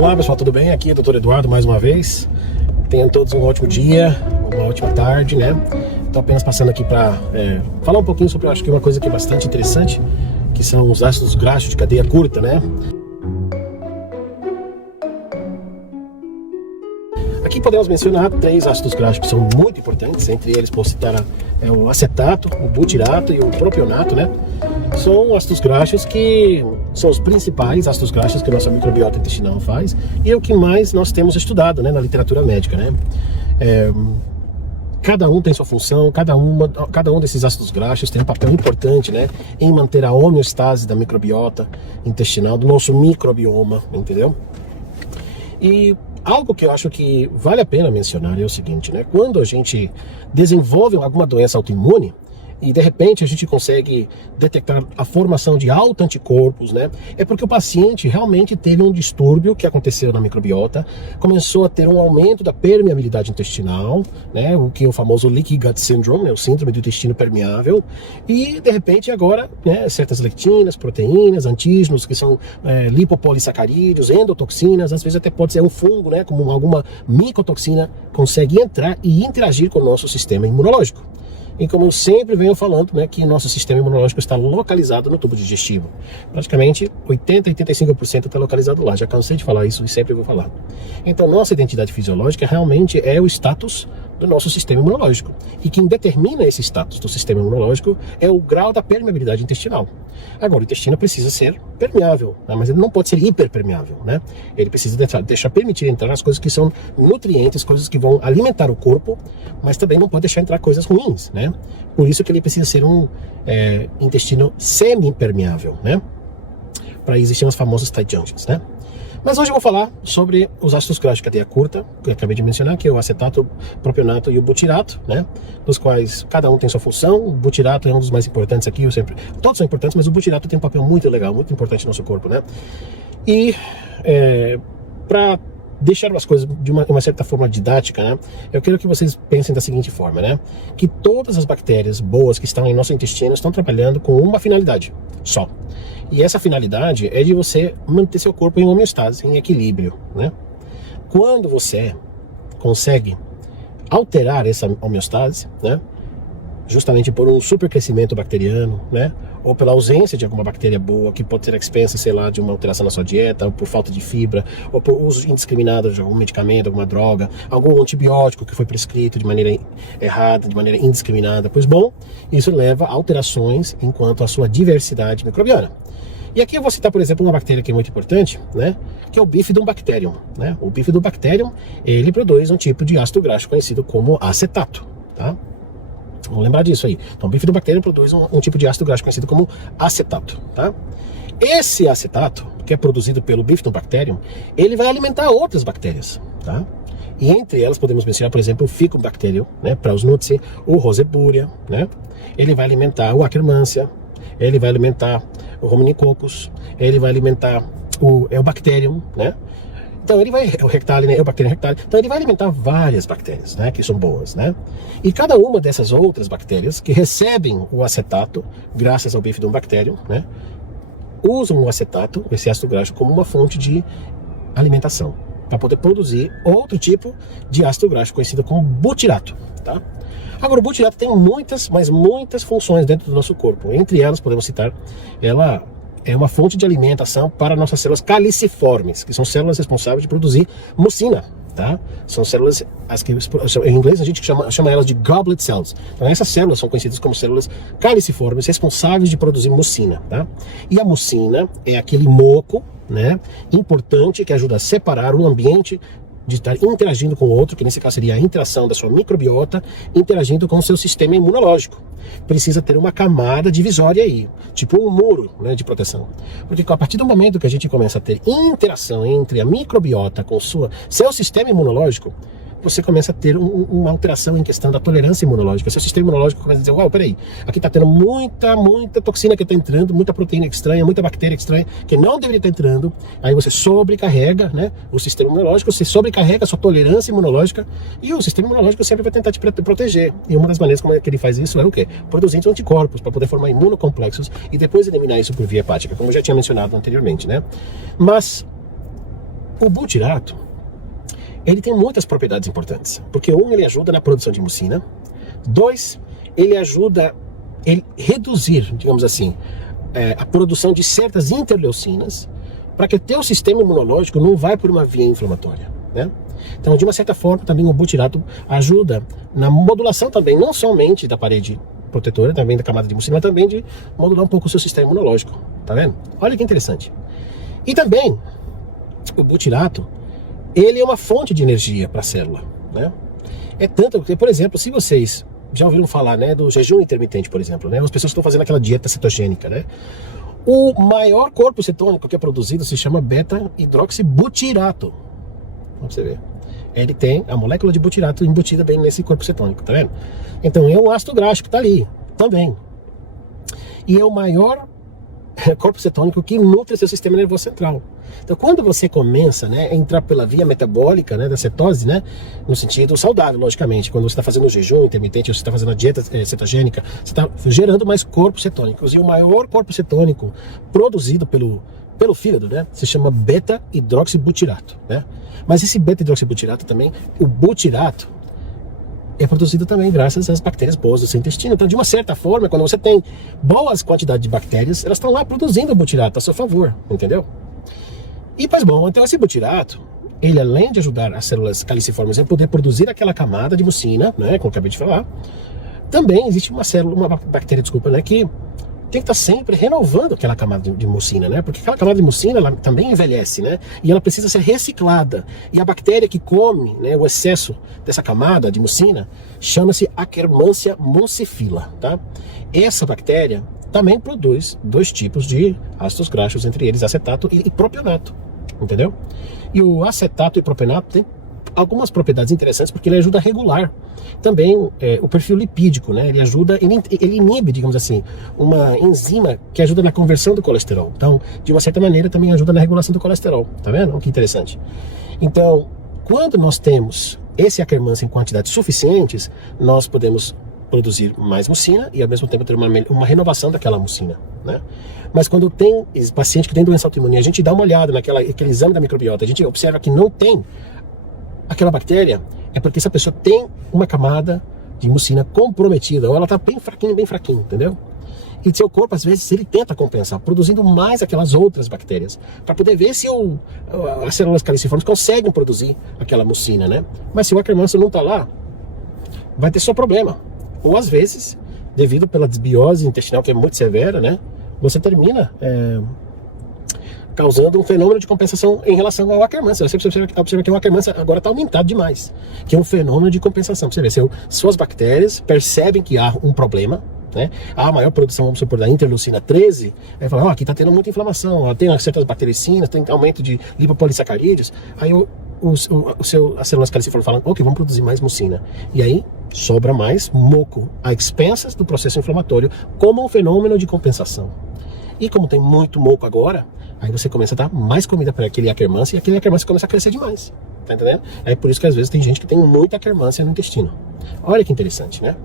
Olá pessoal, tudo bem? Aqui é o Dr. Eduardo mais uma vez. Tenham todos um ótimo dia, uma ótima tarde, né? Estou apenas passando aqui para falar um pouquinho sobre, acho que uma coisa que é bastante interessante, que são os ácidos graxos de cadeia curta, né? Aqui podemos mencionar 3 ácidos graxos que são muito importantes. Entre eles posso citar o acetato, o butirato e o propionato, né? São ácidos graxos que são os principais ácidos graxos que a nossa microbiota intestinal faz e é o que mais nós temos estudado, né, na literatura médica, né? Cada um tem sua função, cada um desses ácidos graxos tem um papel importante, né, em manter a homeostase da microbiota intestinal, do nosso microbioma, entendeu? E algo que eu acho que vale a pena mencionar é o seguinte, né? Quando a gente desenvolve alguma doença autoimune e de repente a gente consegue detectar a formação de autoanticorpos, né? É porque o paciente realmente teve um distúrbio que aconteceu na microbiota, começou a ter um aumento da permeabilidade intestinal, né? O que é o famoso Leaky Gut Syndrome, né? O síndrome do intestino permeável, e de repente agora, né, certas lectinas, proteínas, antígenos, que são lipopolissacarídeos, endotoxinas, às vezes até pode ser um fungo, né, como alguma micotoxina, consegue entrar e interagir com o nosso sistema imunológico. E como eu sempre venho falando, né, que nosso sistema imunológico está localizado no tubo digestivo. Praticamente 80 a 85% está localizado lá. Já cansei de falar isso e sempre vou falar. Então nossa identidade fisiológica realmente é o status do nosso sistema imunológico. E quem determina esse status do sistema imunológico é o grau da permeabilidade intestinal. Agora, o intestino precisa ser permeável, né, mas ele não pode ser hiperpermeável, né? Ele precisa permitir entrar as coisas que são nutrientes, coisas que vão alimentar o corpo, mas também não pode deixar entrar coisas ruins, né? Por isso que ele precisa ser um intestino semi-impermeável, né? Para existir as famosas tight junctions, né? Mas hoje eu vou falar sobre os ácidos graxos de cadeia curta, que eu acabei de mencionar, que é o acetato, o propionato e o butirato, né? Dos quais cada um tem sua função. O butirato é um dos mais importantes aqui, todos são importantes, mas o butirato tem um papel muito legal, muito importante no nosso corpo, né? E para deixar as coisas de uma certa forma didática, né? Eu quero que vocês pensem da seguinte forma, né? Que todas as bactérias boas que estão em nosso intestino estão trabalhando com uma finalidade só. E essa finalidade é de você manter seu corpo em homeostase, em equilíbrio, né? Quando você consegue alterar essa homeostase, né, justamente por um supercrescimento bacteriano, né, ou pela ausência de alguma bactéria boa, que pode ser expensa, sei lá, de uma alteração na sua dieta, ou por falta de fibra, ou por uso indiscriminado de algum medicamento, alguma droga, algum antibiótico que foi prescrito de maneira errada, de maneira indiscriminada, pois bom, isso leva a alterações enquanto à sua diversidade microbiana. E aqui eu vou citar, por exemplo, uma bactéria que é muito importante, né, que é o Bifidobacterium, né? O Bifidobacterium, ele produz um tipo de ácido graxo conhecido como acetato, tá? Vamos lembrar disso aí. Então, o Bifidobacterium produz um tipo de ácido graxo conhecido como acetato, tá? Esse acetato, que é produzido pelo Bifidobacterium, ele vai alimentar outras bactérias, tá? E entre elas podemos mencionar, por exemplo, o Ficobacterium, né, Prausnutzi, o Roseburia, né? Ele vai alimentar o Akkermansia, ele vai alimentar o Rominicoccus, ele vai alimentar o Eubacterium, né? Então ele vai, o Rectali, né, Eubacterium rectali, então ele vai alimentar várias bactérias, né, que são boas, né? E cada uma dessas outras bactérias que recebem o acetato, graças ao Bifidobacterium, né, usam o acetato, esse ácido graxo, como uma fonte de alimentação, para poder produzir outro tipo de ácido graxo, conhecido como butirato, tá? Agora, o butirato tem muitas, mas muitas funções dentro do nosso corpo. Entre elas, podemos citar, ela é uma fonte de alimentação para nossas células caliciformes, que são células responsáveis de produzir mucina, tá? São células, em inglês a gente chama elas de goblet cells. Então essas células são conhecidas como células caliciformes, responsáveis de produzir mucina, tá? E a mucina é aquele moco, né, importante que ajuda a separar o ambiente de estar interagindo com o outro, que nesse caso seria a interação da sua microbiota, interagindo com o seu sistema imunológico. Precisa ter uma camada divisória aí, tipo um muro, né, de proteção. Porque a partir do momento que a gente começa a ter interação entre a microbiota com seu sistema imunológico, você começa a ter uma alteração em questão da tolerância imunológica. Seu sistema imunológico começa a dizer, uau, peraí, aqui está tendo muita toxina que está entrando, muita proteína estranha, muita bactéria estranha, que não deveria estar entrando. Aí você sobrecarrega, né, o sistema imunológico, você sobrecarrega a sua tolerância imunológica, e o sistema imunológico sempre vai tentar te proteger. E uma das maneiras como é que ele faz isso é o quê? Produzindo anticorpos, para poder formar imunocomplexos, e depois eliminar isso por via hepática, como eu já tinha mencionado anteriormente, né? Mas O butirato, ele tem muitas propriedades importantes, porque ele ajuda na produção de mucina, 2, ele ajuda a reduzir, digamos assim, a produção de certas interleucinas, para que o teu sistema imunológico não vá por uma via inflamatória, né? Então, de uma certa forma, também o butirato ajuda na modulação também, não somente da parede protetora, também da camada de mucina, mas também de modular um pouco o seu sistema imunológico, tá vendo? Olha que interessante. E também, o butirato, ele é uma fonte de energia para a célula, né? É tanto que, por exemplo, se vocês já ouviram falar, né, do jejum intermitente, por exemplo, né? As pessoas estão fazendo aquela dieta cetogênica, né? O maior corpo cetônico que é produzido se chama beta-hidroxibutirato. Pra você ver. Ele tem a molécula de butirato embutida bem nesse corpo cetônico, tá vendo? Então é um ácido graxo que tá ali, também. E é o maior corpo cetônico que nutre seu sistema nervoso central. Então quando você começa, né, a entrar pela via metabólica, né, da cetose, né, no sentido saudável, logicamente, quando você está fazendo o jejum intermitente, ou você está fazendo a dieta cetogênica, você está gerando mais corpos cetônicos. E o maior corpo cetônico produzido pelo fígado, né, se chama beta-hidroxibutirato, né? Mas esse beta-hidroxibutirato também, o butirato, é produzido também graças às bactérias boas do seu intestino. Então, de uma certa forma, quando você tem boas quantidades de bactérias, elas estão lá produzindo o butirato a seu favor, entendeu? E, pois bom, então esse butirato, ele além de ajudar as células caliciformes a poder produzir aquela camada de mucina, né, como eu acabei de falar, também existe uma bactéria, né, que tem que estar sempre renovando aquela camada de mucina, né? Porque aquela camada de mucina, ela também envelhece, né? E ela precisa ser reciclada. E a bactéria que come, né, o excesso dessa camada de mucina chama-se Akkermansia mucifila, tá? Essa bactéria também produz 2 tipos de ácidos graxos, entre eles acetato e propionato, entendeu? E o acetato e propionato tem algumas propriedades interessantes, porque ele ajuda a regular também o perfil lipídico, né? Ele ajuda, ele inibe, digamos assim, uma enzima que ajuda na conversão do colesterol. Então, de uma certa maneira, também ajuda na regulação do colesterol, tá vendo? Que interessante. Então, quando nós temos esse Akkermansia em quantidades suficientes, nós podemos produzir mais mucina e ao mesmo tempo ter uma renovação daquela mucina, né? Mas quando tem paciente que tem doença autoimune, a gente dá uma olhada naquele exame da microbiota, a gente observa que não tem aquela bactéria, é porque essa pessoa tem uma camada de mucina comprometida, ou ela está bem fraquinho, entendeu? E seu corpo, às vezes, ele tenta compensar, produzindo mais aquelas outras bactérias, para poder ver se as células caliciformes conseguem produzir aquela mucina, né? Mas se o Akkermansia não está lá, vai ter só problema. Ou às vezes, devido pela desbiose intestinal, que é muito severa, né? Você termina causando um fenômeno de compensação em relação ao Akkermansia. Você observa que o Akkermansia agora está aumentado demais, que é um fenômeno de compensação. Você vê, suas bactérias percebem que há um problema, né? Há a maior produção, vamos supor, da interleucina 13, aí fala, aqui está tendo muita inflamação, tem certas bactericinas, tem aumento de lipopolissacarídeos, aí as células caliciformes falam, ok, vamos produzir mais mucina. E aí sobra mais moco, a expensas do processo inflamatório, como um fenômeno de compensação. E como tem muito moco agora, aí você começa a dar mais comida para aquele Akkermansia, e aquele Akkermansia começa a crescer demais, tá entendendo? É por isso que às vezes tem gente que tem muita Akkermansia no intestino. Olha que interessante, né?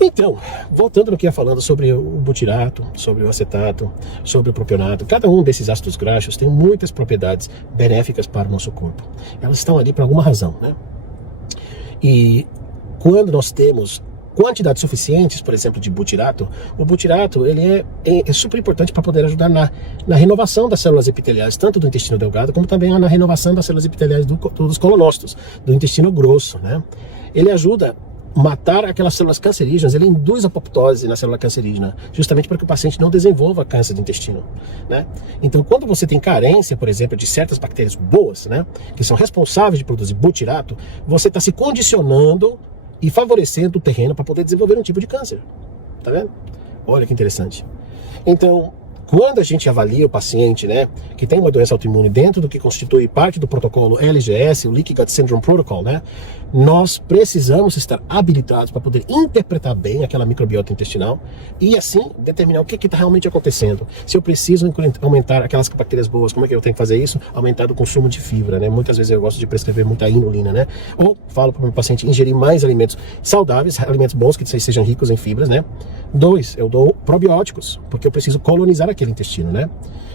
Então, voltando no que ia falando sobre o butirato, sobre o acetato, sobre o propionato, cada um desses ácidos graxos tem muitas propriedades benéficas para o nosso corpo. Elas estão ali por alguma razão, né? E quando nós temos quantidades suficientes, por exemplo, de butirato, o butirato ele é super importante para poder ajudar na renovação das células epiteliais, tanto do intestino delgado, como também na renovação das células epiteliais dos colonócitos, do intestino grosso, né? Ele ajuda matar aquelas células cancerígenas, ele induz a apoptose na célula cancerígena, justamente para que o paciente não desenvolva câncer do intestino, né? Então, quando você tem carência, por exemplo, de certas bactérias boas, né, que são responsáveis de produzir butirato, você está se condicionando e favorecendo o terreno para poder desenvolver um tipo de câncer, tá vendo? Olha que interessante. Então, quando a gente avalia o paciente, né, que tem uma doença autoimune dentro do que constitui parte do protocolo LGS, o Leaky Gut Syndrome Protocol, né, nós precisamos estar habilitados para poder interpretar bem aquela microbiota intestinal e assim determinar o que está realmente acontecendo. Se eu preciso aumentar aquelas bactérias boas, como é que eu tenho que fazer isso? Aumentar o consumo de fibra, né? Muitas vezes eu gosto de prescrever muita inulina, né? Ou falo para o meu paciente ingerir mais alimentos saudáveis, alimentos bons que sejam ricos em fibras, né? 2, eu dou probióticos, porque eu preciso colonizar aquele intestino, né?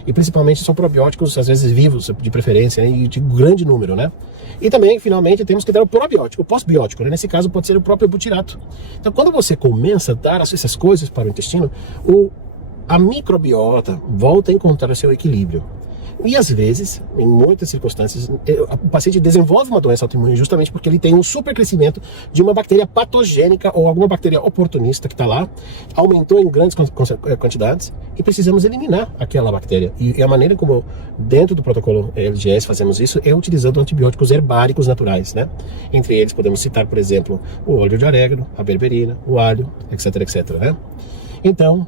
E principalmente são probióticos, às vezes vivos, de preferência, né? E de grande número, né? E também, finalmente, temos que dar o probiótico, o pós-biótico, né? Nesse caso pode ser o próprio butirato. Então, quando você começa a dar essas coisas para o intestino, a microbiota volta a encontrar o seu equilíbrio. E às vezes, em muitas circunstâncias, o paciente desenvolve uma doença autoimune justamente porque ele tem um supercrescimento de uma bactéria patogênica ou alguma bactéria oportunista que está lá, aumentou em grandes quantidades e precisamos eliminar aquela bactéria. E a maneira como dentro do protocolo LGS fazemos isso é utilizando antibióticos herbáticos naturais, né? Entre eles podemos citar, por exemplo, o óleo de orégano, a berberina, o alho, etc, etc, né? Então,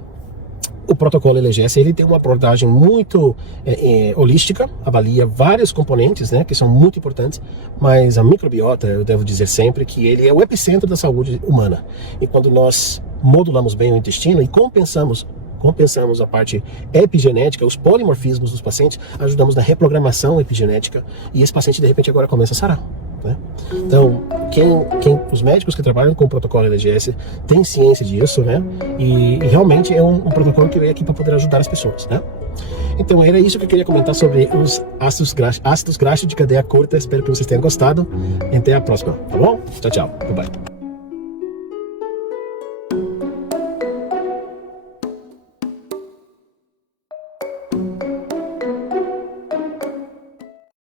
o protocolo LGS, ele tem uma abordagem muito holística, avalia vários componentes, né, que são muito importantes, mas a microbiota, eu devo dizer sempre que ele é o epicentro da saúde humana. E quando nós modulamos bem o intestino e compensamos a parte epigenética, os polimorfismos dos pacientes, ajudamos na reprogramação epigenética e esse paciente de repente agora começa a sarar, né? Então, os médicos que trabalham com o protocolo LGS têm ciência disso, né? E realmente é um protocolo que veio aqui para poder ajudar as pessoas, né? Então era isso que eu queria comentar sobre os ácidos graxos de cadeia curta. Espero que vocês tenham gostado. Até a próxima, tá bom? Tchau, tchau. Bye bye.